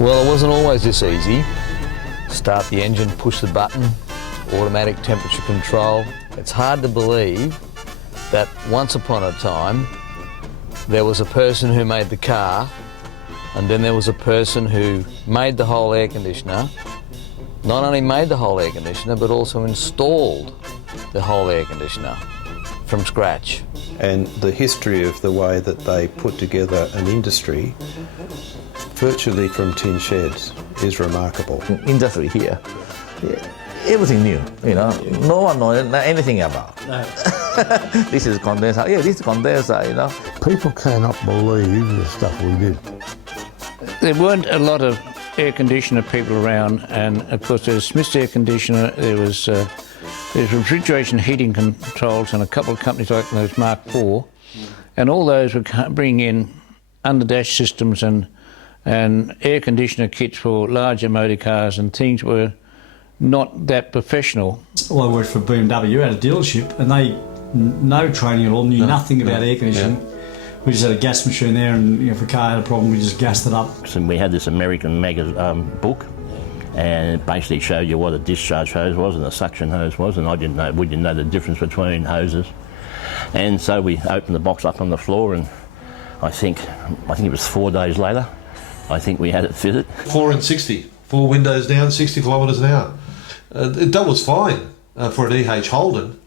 Well, it wasn't always this easy. Start the engine, push the button, automatic temperature control. It's hard to believe that once upon a time there was a person who made the car, and then there was a person who made the whole air conditioner, not only made the whole air conditioner but also installed the whole air conditioner from scratch. And the history of the way that they put together an industry virtually from tin sheds is remarkable. Industry here, everything new, you know, no one knows anything about. No. This is condenser, yeah, this is condenser, you know. People cannot believe the stuff we did. There weren't a lot of air conditioner people around, and of course there's Smith's air conditioner, there's refrigeration heating controls and a couple of companies like those Mark IV, and all those were bringing in under-dash systems and air conditioner kits for larger motor cars, and things were not that professional. Well, I worked for BMW at a dealership, and they, no training at all, knew nothing about air conditioning. Yeah. We just had a gas machine there, and if a car had a problem, we just gassed it up. So we had this American book, and it basically showed you what a discharge hose was and a suction hose was, and we didn't know the difference between hoses. And so we opened the box up on the floor, and I think it was 4 days later, I think we had it fitted. 4 and 60, 4 windows down, 60 kilometres an hour. That was fine for an EH Holden.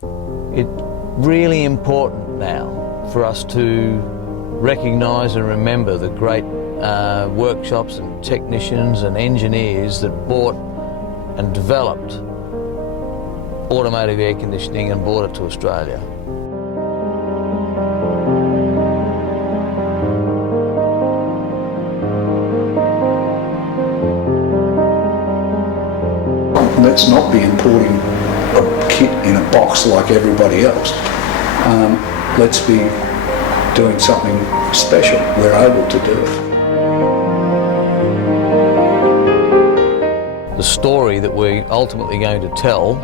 It's really important now for us to recognise and remember the great workshops and technicians and engineers that bought and developed automotive air conditioning and brought it to Australia. Let's not be importing a kit in a box like everybody else. Let's be doing something special. We're able to do it. The story that we're ultimately going to tell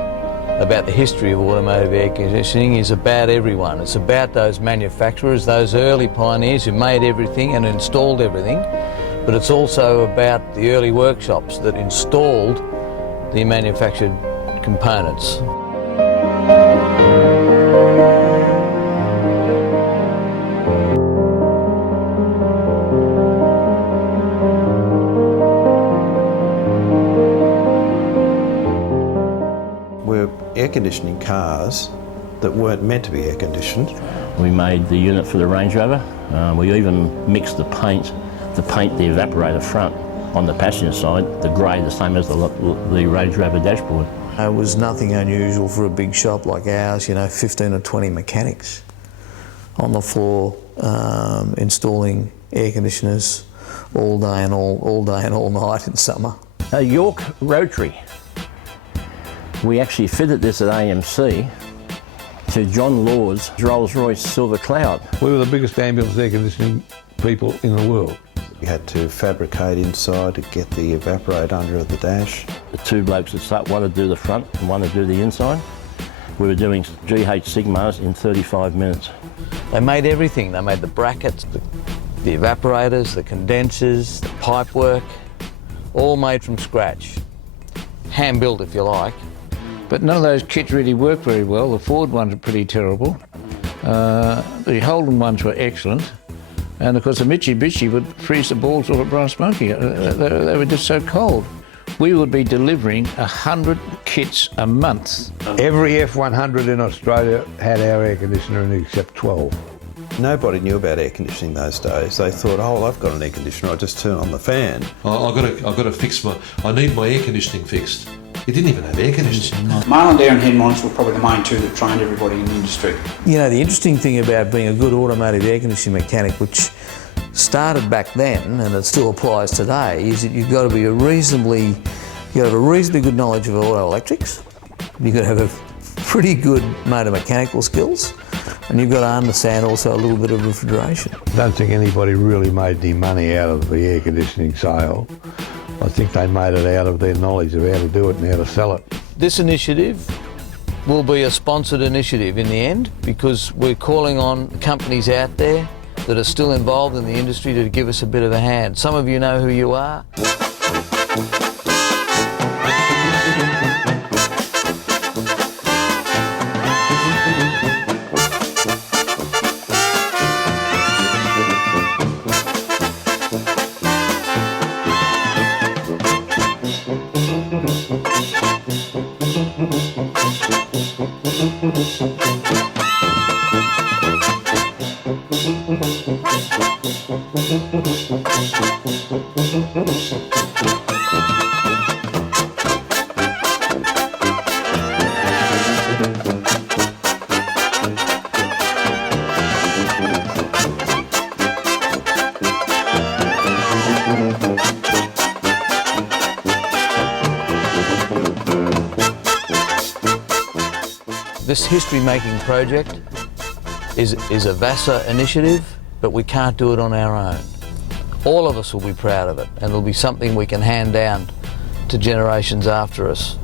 about the history of automotive air conditioning is about everyone. It's about those manufacturers, those early pioneers who made everything and installed everything, but it's also about the early workshops that installed the manufactured components. We're air conditioning cars that weren't meant to be air conditioned. We made the unit for the Range Rover. We even mixed the paint to paint the evaporator front on the passenger side, the grey, the same as the Range Rover dashboard. It was nothing unusual for a big shop like ours, you know, 15 or 20 mechanics on the floor installing air conditioners all day and all night in summer. York Rotary. We actually fitted this at AMC to John Law's Rolls-Royce Silver Cloud. We were the biggest ambulance air conditioning people in the world. We had to fabricate inside to get the evaporator under the dash. The two blokes that start, one to do the front and one to do the inside. We were doing GH Sigmas in 35 minutes. They made everything. They made the brackets, the evaporators, the condensers, the pipework, all made from scratch. Hand-built, if you like. But none of those kits really worked very well. The Ford ones are pretty terrible. The Holden ones were excellent. And of course the Mitsubishi would freeze the balls off at Brass Monkey. They were just so cold. We would be delivering 100 kits a month. Every F100 in Australia had our air conditioner in except 12. Nobody knew about air conditioning those days. They thought, oh, well, I've got an air conditioner, I just turn on the fan. I've got to fix I need my air conditioning fixed. It didn't even have air conditioning. Marland Air and Henmons were probably the main two that trained everybody in the industry. You know, the interesting thing about being a good automotive air conditioning mechanic, which started back then and it still applies today, is that you've got to be a reasonably good knowledge of auto electrics. You've got to have a pretty good motor mechanical skills, and you've got to understand also a little bit of refrigeration. I don't think anybody really made any money out of the air conditioning sale. I think they made it out of their knowledge of how to do it and how to sell it. This initiative will be a sponsored initiative in the end, because we're calling on companies out there that are still involved in the industry to give us a bit of a hand. Some of you know who you are. This history-making project is a VASA initiative, but we can't do it on our own. All of us will be proud of it, and it'll be something we can hand down to generations after us.